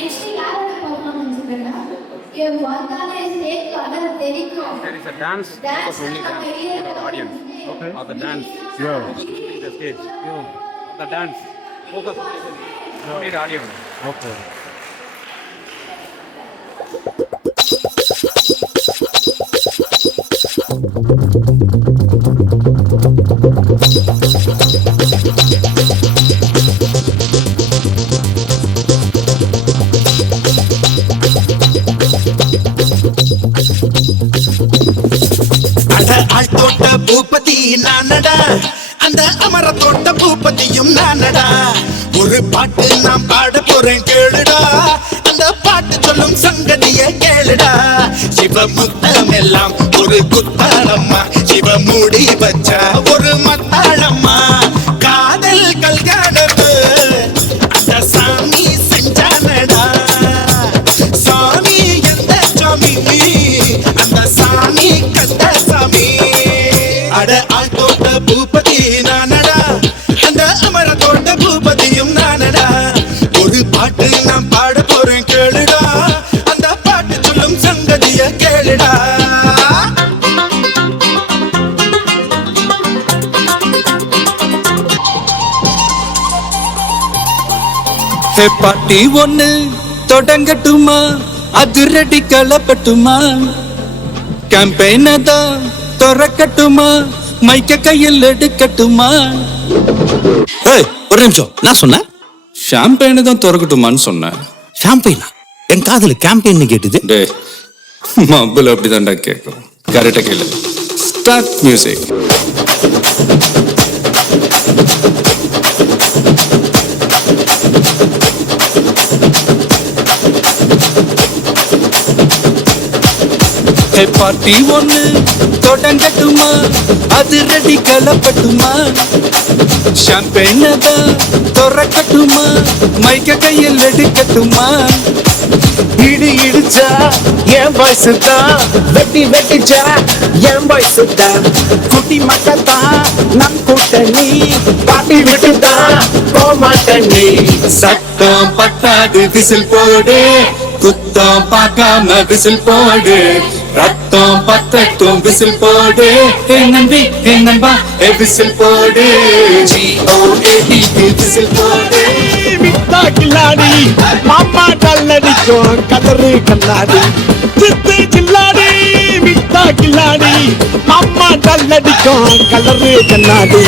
Next யாரோட performance இருக்குன்னா வந்தாலே ஸ்டேஜ்ல அழகு தெரிக்கும். There is a dance focus only dance for the audience. Okay. Or the dance. Yeah. Focus only the stage. Yeah. The dance focus only the audience. Okay. ஆழ்தோட்ட Boopathi நானடா, அந்த அமர தோட்ட பூபதியும் நானடா. ஒரு பாட்டு நான் பாட போறேன் கேளுடா, அந்த பாட்டு சொல்லும் சங்கதிய கேளுடா. சிவமுத்தம் எல்லாம் ஒரு குத்தாளம்மா, சிவமுடி வச்சா ஒரு மத்தாளம்மா. காதல் கல்யாணத்து அந்த சாமி செஞ்சானடா. சாமி எந்த சாமி, அந்த சாமி கந்த சாமி. அட ஆழ்தோட்ட பூபதி நானடா, அந்த அமர தோட்ட பூபதியும் நானடா. ஒரு பாட்டு நான் பாட போறேன் கேளுடா, அந்த பாட்டு சொல்லும் சங்கதிய கேளுடா. பாட்டி ஒண்ணு தொடங்கட்டுமா, அதிரடி கலப்பட்டுமா, கேம்பெயின தான் திறக்கட்டுமா, மைக்க கையில் எடுக்கட்டுமா. ஒரு நிமிஷம், நான் சொன்னேன் ஷாம்பெயினை தான் திறக்கட்டுமான்னு சொன்னேன். ஷாம்பெயினா? என் காதுல கேம்பெயின் கேட்டுது. டே மబ్బுல அப்படிதான்டா கேட்கும். கரெக்டா கேளு. Start music. பார்ட்டி ஒண்ணு தொடங்கட்டுமா, அது ரெடி கலப்பட்டுமா, ஷாம்பெயினை தான் திறக்கட்டுமா, மைக்க கையில் எடுக்கட்டுமா. இடி இடிச்சா என் வாய்ஸ் தான், வெட்டி வெட்டிச்சா என் வாய்ஸ் தான். குட்டி மக்கள் தான் நம் கூட்டணி, பாட்டி விட்டு தான் போமாட்டணி. சத்தம் பத்தாது விசில் போடு, குத்தம் பார்க்காம விசில் போடு, ரத்தம் பத்தட்டும் விசில் போடு. நம்பி நண்பா விசில் போடு, GOAT விசில் போடு. வித்தா கில்லாடி மாமா கல்லடிக்கும் கதறு கண்ணாடி. சித்து கில்லாடி வித்தா கில்லாடி மாமா கல்லடிக்கும் கலரு கண்ணாடி.